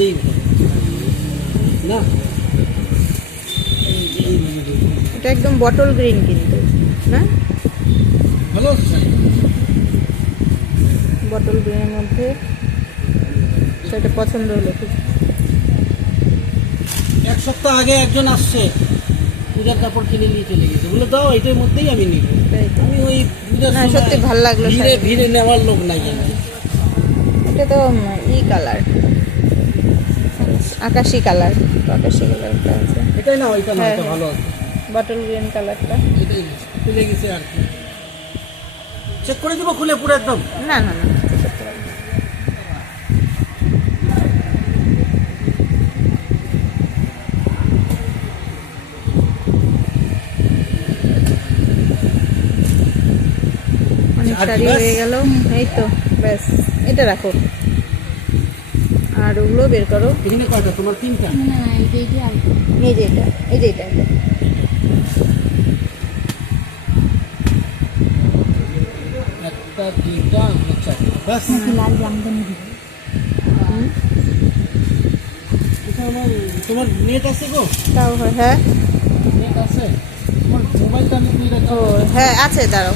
এই না এটা একদম বটল গ্রিন কিন্তু না, ভালো আছে বটল গ্রিনের মধ্যে সেটা পছন্দ হলো খুব। এক সপ্তাহ আগে একজন আসছে পূজার কাপড় কিনে নিয়ে চলে গেছে, বলে দাও এটার মধ্যেই আমি নিব। তাই তো। আমি ওই পূজার না, সময় সত্যি ভাল লাগলো ভিড়ে শাড়ি। ভিড়ে নেওয়ার লোক নাই আমার। এটা তো ই কালার, আকাশি কালার, আকাশি কালারটা আছে। এটাই না, ওইটা না, হ্যাঁ, এটা হ্যাঁ। ভালো আছে। বটল গ্রিন কালারটা। এটাই খুলে গেছে আর কি। চেক করে দিব খুলে পুরো একদম। না না না, চেক করতে পারবো না। অনেক আর কি শাড়ি ব্যাস? হয়ে গেল, এই তো ব্যাস। এটা রাখো আর ওগুলো বের করো। এখানে কয়টা তোমার? তিনটা। এই যে এটা, এই যে এটা, এটা। একটা দুইটা চারটা ব্যাস। হুম, এটা আমার, তোমার নেট আছে গো? তাও হয়, হ্যাঁ। নেট আছে? তোমার মোবাইলটা আমি দিয়ে ও রাখছি। হ্যাঁ আছে, দাঁড়াও।